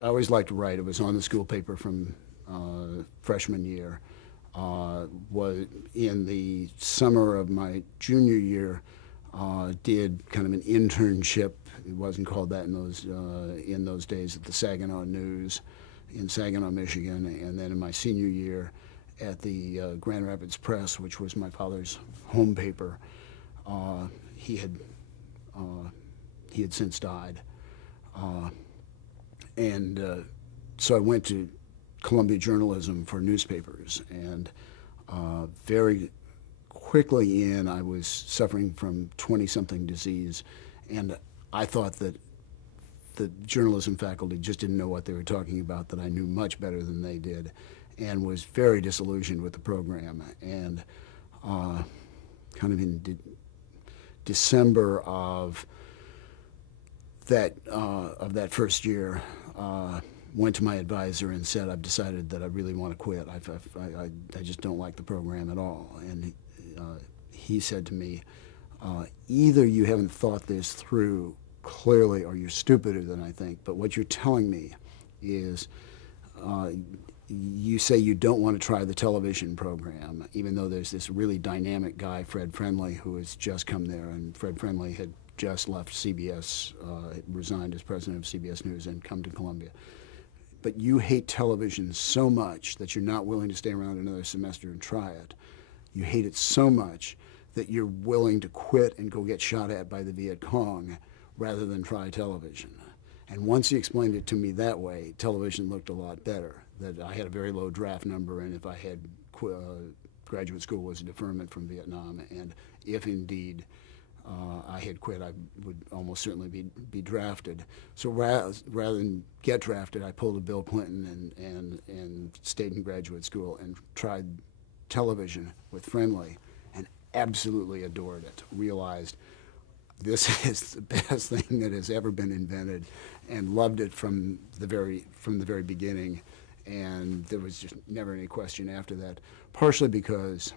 I always liked to write. It was on the school paper from freshman year. Was in the summer of my junior year, did kind of an internship. It wasn't called that in those days at the Saginaw News in Saginaw, Michigan, and then in my senior year at the Grand Rapids Press, which was my father's home paper. Uh, he had uh, he had since died, uh, and so I went to Columbia Journalism for newspapers, and very quickly I was suffering from 20-something disease, and I thought that the journalism faculty just didn't know what they were talking about, that I knew much better than they did, and was very disillusioned with the program. And uh, kind of in December of that first year, went to my advisor and said, I've decided that I really want to quit. I just don't like the program at all. And he said to me, either you haven't thought this through clearly or you're stupider than I think, but what you're telling me is uh, you say you don't want to try the television program, even though there's this really dynamic guy, Fred Friendly, who has just come there, and Fred Friendly had just left CBS, resigned as president of CBS News and come to Columbia. But you hate television so much that you're not willing to stay around another semester and try it. You hate it so much that you're willing to quit and go get shot at by the Viet Cong rather than try television. And once he explained it to me that way, television looked a lot better. That I had a very low draft number, and if I had graduate school was a deferment from Vietnam, and if indeed I had quit, I would almost certainly be drafted. So rather than get drafted, I pulled a Bill Clinton and stayed in graduate school and tried television with Friendly, and absolutely adored it. Realized this is the best thing that has ever been invented, and loved it from the very beginning. And there was just never any question after that. Partially because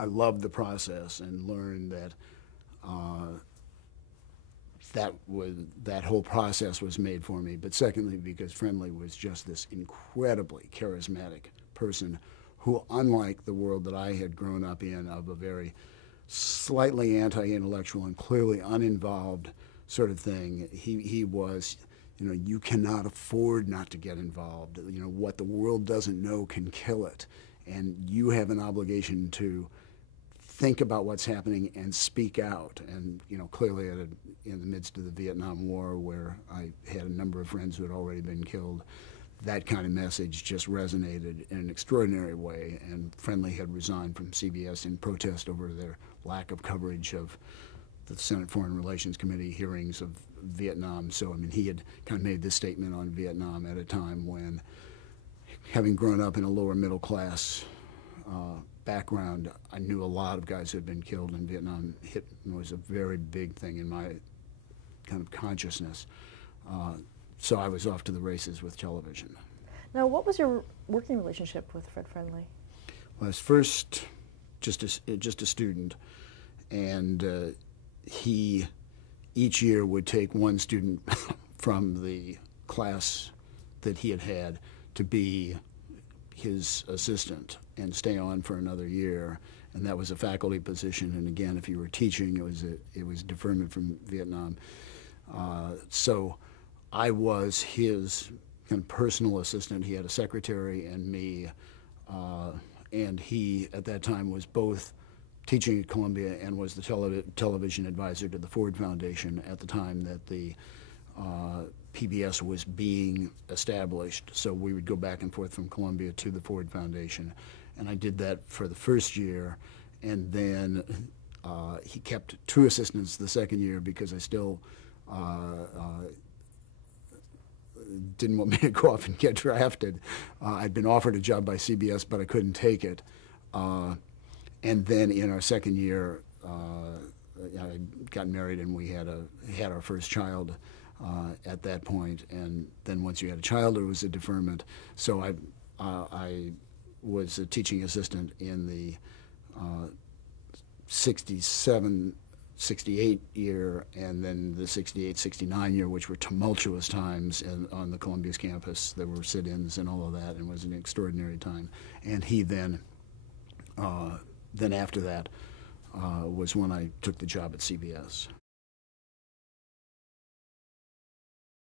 I loved the process and learned that uh, that whole process was made for me. But secondly, because Friendly was just this incredibly charismatic person who, unlike the world that I had grown up in, of a very slightly anti-intellectual and clearly uninvolved sort of thing, he was, you cannot afford not to get involved. What the world doesn't know can kill it, and you have an obligation to think about what's happening and speak out. And clearly in the midst of the Vietnam War, where I had a number of friends who had already been killed, that kind of message just resonated in an extraordinary way. And Friendly had resigned from CBS in protest over their lack of coverage of the Senate Foreign Relations Committee hearings of Vietnam. So, he had kind of made this statement on Vietnam at a time when, having grown up in a lower middle class background, I knew a lot of guys who had been killed in Vietnam. It was a very big thing in my kind of consciousness. So I was off to the races with television. Now, what was your working relationship with Fred Friendly? Well, I was first just a student, and he each year would take one student from the class that he had to be his assistant and stay on for another year, and that was a faculty position. And again, if you were teaching, it was deferment from Vietnam. So I was his kind of personal assistant. He had a secretary and me, and he at that time was both teaching at Columbia and was the television advisor to the Ford Foundation at the time that the PBS was being established. So we would go back and forth from Columbia to the Ford Foundation, and I did that for the first year, and then he kept two assistants the second year because I still didn't want me to go off and get drafted. I'd been offered a job by CBS, but I couldn't take it. And then in our second year, I got married, and we had our first child at that point. And then once you had a child, it was a deferment. So I was a teaching assistant in the 67 '68 year and then the '68-'69 year, which were tumultuous times on the Columbia's campus. There were sit-ins and all of that, and it was an extraordinary time. And he then after that was when I took the job at CBS.